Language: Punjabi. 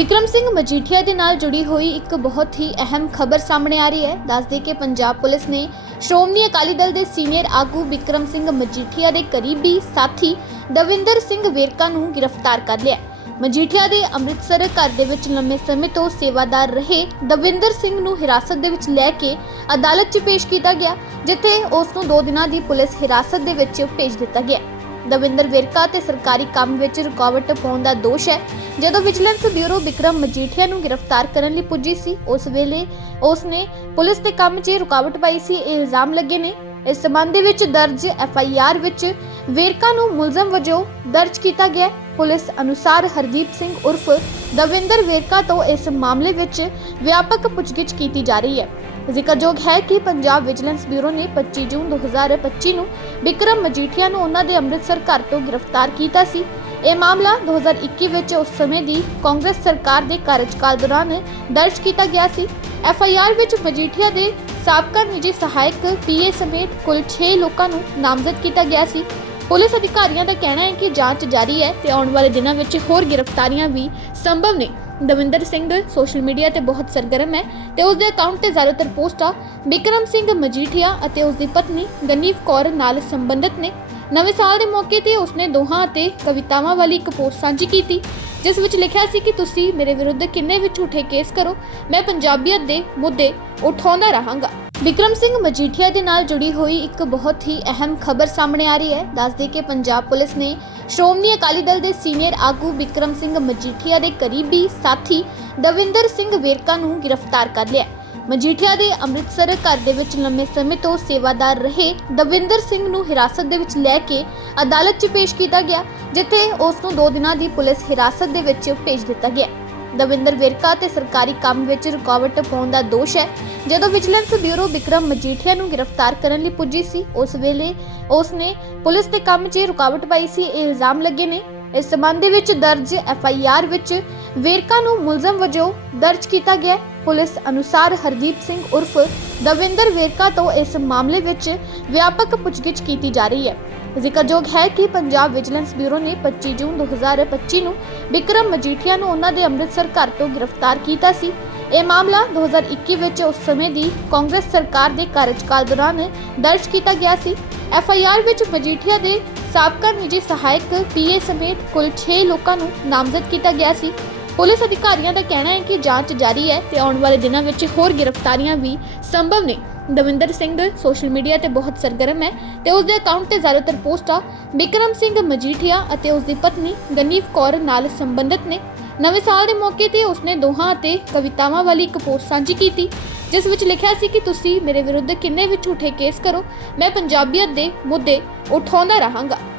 ਵਿਕਰਮ ਸਿੰਘ ਮਜੀਠੀਆ ਦੇ ਨਾਲ ਜੁੜੀ ਹੋਈ ਇੱਕ ਬਹੁਤ ਹੀ ਅਹਿਮ ਖਬਰ ਸਾਹਮਣੇ ਆ ਰਹੀ ਹੈ। ਦੱਸਦੇ ਕਿ ਪੰਜਾਬ ਪੁਲਿਸ ਨੇ ਸ਼੍ਰੋਮਣੀ ਅਕਾਲੀ ਦਲ ਦੇ ਸੀਨੀਅਰ ਆਗੂ ਵਿਕਰਮ ਸਿੰਘ ਮਜੀਠੀਆ ਦੇ ਕਰੀਬੀ ਸਾਥੀ ਦਵਿੰਦਰ ਸਿੰਘ ਵੇਰਕਾ ਨੂੰ ਗ੍ਰਿਫਤਾਰ ਕਰ ਲਿਆ ਮਜੀਠੀਆ ਦੇ ਅੰਮ੍ਰਿਤਸਰ ਘਰ ਦੇ ਵਿੱਚ ਲੰਮੇ ਸਮੇਂ ਤੋਂ ਸੇਵਾਦਾਰ ਰਹੇ ਦਵਿੰਦਰ ਸਿੰਘ ਨੂੰ ਹਿਰਾਸਤ ਦੇ ਵਿੱਚ ਲੈ ਕੇ ਅਦਾਲਤ 'ਚ ਪੇਸ਼ ਕੀਤਾ ਗਿਆ, ਜਿੱਥੇ ਉਸ ਨੂੰ 2 ਦਿਨਾਂ ਦੀ ਪੁਲਿਸ ਹਿਰਾਸਤ ਦੇ ਵਿੱਚ ਭੇਜ ਦਿੱਤਾ ਗਿਆ ਦਵਿੰਦਰ ਵਿਰਕਾ ਤੇ ਸਰਕਾਰੀ ਕੰਮ ਵਿੱਚ ਰੁਕਾਵਟ ਪਾਉਣ ਦਾ ਦੋਸ਼ ਹੈ। ਜਦੋਂ ਵਿਜੀਲੈਂਸ ਬਿਊਰੋ ਵਿਕਰਮ ਮਜੀਠੀਆ ਨੂੰ ਗ੍ਰਿਫਤਾਰ ਕਰਨ ਲਈ ਪੁੱਜੀ ਸੀ, ਉਸ ਵੇਲੇ ਉਸ ਨੇ ਪੁਲਿਸ ਦੇ ਕੰਮ 'ਚ ਰੁਕਾਵਟ ਪਾਈ ਸੀ, ਇਹ ਇਲਜ਼ਾਮ ਲੱਗੇ ਨੇ। ਇਸ ਸਬੰਧ ਦੇ ਵਿੱਚ ਦਰਜ ਐਫ ਆਈ ਆਰ ਵਿੱਚ ਵੇਰਕਾ ਨੂੰ ਮੁਲਜ਼ਮ ਵਜੋਂ ਦਰਜ ਕੀਤਾ ਗਿਆ ਪੁਲਿਸ ਅਨੁਸਾਰ ਹਰਦੀਪ ਸਿੰਘ ਉਰਫ ਦਵਿੰਦਰ ਵੇਰਕਾ ਤੋਂ ਇਸ ਮਾਮਲੇ ਵਿੱਚ ਵਿਆਪਕ ਪੁੱਛਗਿੱਛ ਕੀਤੀ ਜਾ ਰਹੀ ਹੈ। ਜ਼ਿਕਰਯੋਗ ਹੈ ਕਿ ਪੰਜਾਬ ਵਿਜੀਲੈਂਸ ਬਿਊਰੋ ਨੇ 25 ਜੂਨ 2025 ਨੂੰ ਵਿਕਰਮ ਮਜੀਠੀਆ ਨੂੰ ਉਹਨਾਂ ਦੇ ਅੰਮ੍ਰਿਤਸਰ ਘਰ ਤੋਂ ਗ੍ਰਿਫਤਾਰ ਕੀਤਾ ਸੀ। ਇਹ ਮਾਮਲਾ 2021 ਵਿੱਚ ਉਸ ਸਮੇਂ ਦੀ ਕਾਂਗਰਸ ਸਰਕਾਰ ਦੇ ਕਾਰਜਕਾਲ ਦੌਰਾਨ ਦਰਜ ਕੀਤਾ ਗਿਆ ਸੀ। ਐਫ ਆਈ ਆਰ ਵਿੱਚ ਮਜੀਠੀਆ ਦੇ ਸਾਬਕਾ ਨਿੱਜੀ ਸਹਾਇਕ ਪੀਏ ਸਮੇਤ ਕੁੱਲ 6 ਲੋਕਾਂ ਨੂੰ ਨਾਮਜ਼ਦ ਕੀਤਾ ਗਿਆ ਸੀ। ਪੁਲਿਸ ਅਧਿਕਾਰੀਆਂ ਦਾ ਕਹਿਣਾ ਹੈ ਕਿ ਜਾਂਚ ਜਾਰੀ ਹੈ ਤੇ ਆਉਣ ਵਾਲੇ ਦਿਨਾਂ ਵਿੱਚ ਹੋਰ ਗ੍ਰਿਫਤਾਰੀਆਂ ਵੀ ਸੰਭਵ ਨੇ। ਦਵਿੰਦਰ ਸਿੰਘ ਸੋਸ਼ਲ ਮੀਡੀਆ ਤੇ ਬਹੁਤ ਸਰਗਰਮ ਹੈ ਤੇ ਉਸ ਦੇ ਅਕਾਊਂਟ ਤੇ ਜ਼ਿਆਦਾਤਰ ਪੋਸਟਾਂ ਬਿਕਰਮ ਸਿੰਘ ਮਜੀਠੀਆ ਅਤੇ ਉਸ ਦੀ ਪਤਨੀ ਗਨੀਵ ਕੌਰ ਨਾਲ ਸੰਬੰਧਿਤ ਨੇ। ਨਵੇਂ ਸਾਲ ਦੇ ਮੌਕੇ ਤੇ ਉਸਨੇ ਦੋਹਾਂ ਅਤੇ ਕਵਿਤਾਵਾਂ ਵਾਲੀ ਇੱਕ ਪੋਸਟ ਸਾਂਝੀ ਕੀਤੀ, ਜਿਸ ਵਿੱਚ ਲਿਖਿਆ ਸੀ ਕਿ ਤੁਸੀਂ ਮੇਰੇ ਵਿਰੁੱਧ ਕਿੰਨੇ ਵੀ ਝੂਠੇ ਕੇਸ ਕਰੋ, ਮੈਂ ਪੰਜਾਬੀਅਤ ਦੇ ਮੁੱਦੇ ਉਠਾਉਂਦਾ ਰਹਾਂਗਾ। ਵਿਕਰਮ ਸਿੰਘ ਮਜੀਠੀਆ ਦੇ ਨਾਲ ਜੁੜੀ ਹੋਈ ਇੱਕ ਬਹੁਤ ਹੀ ਅਹਿਮ ਖਬਰ ਸਾਹਮਣੇ ਆ ਰਹੀ ਹੈ। ਦੱਸਦੇ ਕਿ ਪੰਜਾਬ ਪੁਲਿਸ ਨੇ ਸ਼੍ਰੋਮਣੀ ਅਕਾਲੀ ਦਲ ਦੇ ਸੀਨੀਅਰ ਆਗੂ ਵਿਕਰਮ ਸਿੰਘ ਮਜੀਠੀਆ ਦੇ ਕਰੀਬੀ ਸਾਥੀ ਦਵਿੰਦਰ ਸਿੰਘ ਵੇਰਕਾ ਨੂੰ ਗ੍ਰਿਫਤਾਰ ਕਰ ਲਿਆ ਮਜੀਠੀਆ ਦੇ ਅੰਮ੍ਰਿਤਸਰ ਘਰ ਦੇ ਵਿੱਚ ਲੰਮੇ ਸਮੇਂ ਤੋਂ ਸੇਵਾਦਾਰ ਰਹੇ ਦਵਿੰਦਰ ਸਿੰਘ ਨੂੰ ਹਿਰਾਸਤ ਦੇ ਵਿੱਚ ਲੈ ਕੇ ਅਦਾਲਤ 'ਚ ਪੇਸ਼ ਕੀਤਾ ਗਿਆ, ਜਿੱਥੇ ਉਸ ਨੂੰ 2 ਦਿਨਾਂ ਦੀ ਪੁਲਿਸ ਹਿਰਾਸਤ ਦੇ ਵਿੱਚ ਭੇਜ ਦਿੱਤਾ ਗਿਆ। ਦਵਿੰਦਰ ਵਿਰਕਾ ਤੇ ਸਰਕਾਰੀ ਕੰਮ ਵਿੱਚ ਰੁਕਾਵਟ ਪਾਉਣ ਦਾ ਦੋਸ਼ ਹੈ। ਜਦੋਂ ਵਿਜੀਲੈਂਸ ਬਿਊਰੋ ਵਿਕਰਮ ਮਜੀਠੀਆ ਨੂੰ ਗ੍ਰਿਫਤਾਰ ਕਰਨ ਲਈ ਪੁੱਜੀ ਸੀ, ਉਸ ਵੇਲੇ ਉਸ ਨੇ ਪੁਲਿਸ ਦੇ ਕੰਮ 'ਚ ਰੁਕਾਵਟ ਪਾਈ ਸੀ, ਇਹ ਇਲਜ਼ਾਮ ਲੱਗੇ ਨੇ। ਇਸ ਸਬੰਧ ਦੇ ਵਿੱਚ ਦਰਜ ਐਫ ਆਈ ਆਰ ਵਿੱਚ ਵੇਰਕਾ ਨੂੰ ਮੁਲਜ਼ਮ ਵਜੋਂ ਦਰਜ ਕੀਤਾ ਗਿਆ ਪੁਲਿਸ ਅਨੁਸਾਰ ਹਰਦੀਪ ਸਿੰਘ ਉਰਫ ਦਵਿੰਦਰ ਵੇਰਕਾ ਤੋਂ ਇਸ ਮਾਮਲੇ ਵਿੱਚ ਵਿਆਪਕ ਪੁੱਛਗਿੱਛ ਕੀਤੀ ਜਾ ਰਹੀ ਹੈ। ਜ਼ਿਕਰਯੋਗ ਹੈ ਕਿ ਪੰਜਾਬ ਵਿਜੀਲੈਂਸ ਬਿਊਰੋ ਨੇ 25 ਜੂਨ 2025 ਨੂੰ ਵਿਕਰਮ ਮਜੀਠੀਆ ਨੂੰ ਉਹਨਾਂ ਦੇ ਅੰਮ੍ਰਿਤਸਰ ਘਰ ਤੋਂ ਗ੍ਰਿਫਤਾਰ ਕੀਤਾ ਸੀ। ਇਹ ਮਾਮਲਾ 2021 ਵਿੱਚ ਉਸ ਸਮੇਂ ਦੀ ਕਾਂਗਰਸ ਸਰਕਾਰ ਦੇ ਕਾਰਜਕਾਲ ਦੌਰਾਨ ਦਰਜ ਕੀਤਾ ਗਿਆ ਸੀ। ਐਫ ਆਈ ਆਰ ਵਿੱਚ ਮਜੀਠੀਆ ਦੇ ਸਾਬਕਾ ਨਿੱਜੀ ਸਹਾਇਕ ਪੀਏ ਸਮੇਤ ਕੁੱਲ 6 ਲੋਕਾਂ ਨੂੰ ਨਾਮਜ਼ਦ ਕੀਤਾ ਗਿਆ ਸੀ। ਪੁਲਿਸ ਅਧਿਕਾਰੀਆਂ ਦਾ ਕਹਿਣਾ ਹੈ ਕਿ ਜਾਂਚ ਜਾਰੀ ਹੈ ਤੇ ਆਉਣ ਵਾਲੇ ਦਿਨਾਂ ਵਿੱਚ ਹੋਰ ਗ੍ਰਿਫਤਾਰੀਆਂ ਵੀ ਸੰਭਵ ਨੇ। ਦਵਿੰਦਰ ਸਿੰਘ ਸੋਸ਼ਲ ਮੀਡੀਆ ਤੇ ਬਹੁਤ ਸਰਗਰਮ ਹੈ ਤੇ ਉਸ ਦੇ ਅਕਾਊਂਟ ਤੇ ਜ਼ਿਆਦਾਤਰ ਪੋਸਟਾਂ ਵਿਕਰਮ ਸਿੰਘ ਮਜੀਠੀਆ ਅਤੇ ਉਸ ਦੀ ਪਤਨੀ ਗਨੀਵ ਕੌਰ ਨਾਲ ਸੰਬੰਧਿਤ ਨੇ। ਨਵੇਂ ਸਾਲ ਦੇ ਮੌਕੇ ਤੇ ਉਸਨੇ ਦੋਹਾਂ ਅਤੇ ਕਵਿਤਾਵਾਂ ਵਾਲੀ ਇੱਕ ਪੋਸਟ ਸਾਂਝੀ ਕੀਤੀ, ਜਿਸ ਵਿੱਚ ਲਿਖਿਆ ਸੀ ਕਿ ਤੁਸੀਂ ਮੇਰੇ ਵਿਰੁੱਧ ਕਿੰਨੇ ਵੀ ਝੂਠੇ ਕੇਸ ਕਰੋ, ਮੈਂ ਪੰਜਾਬੀਅਤ ਦੇ ਮੁੱਦੇ ਉਠਾਉਂਦਾ ਰਹਾਂਗਾ।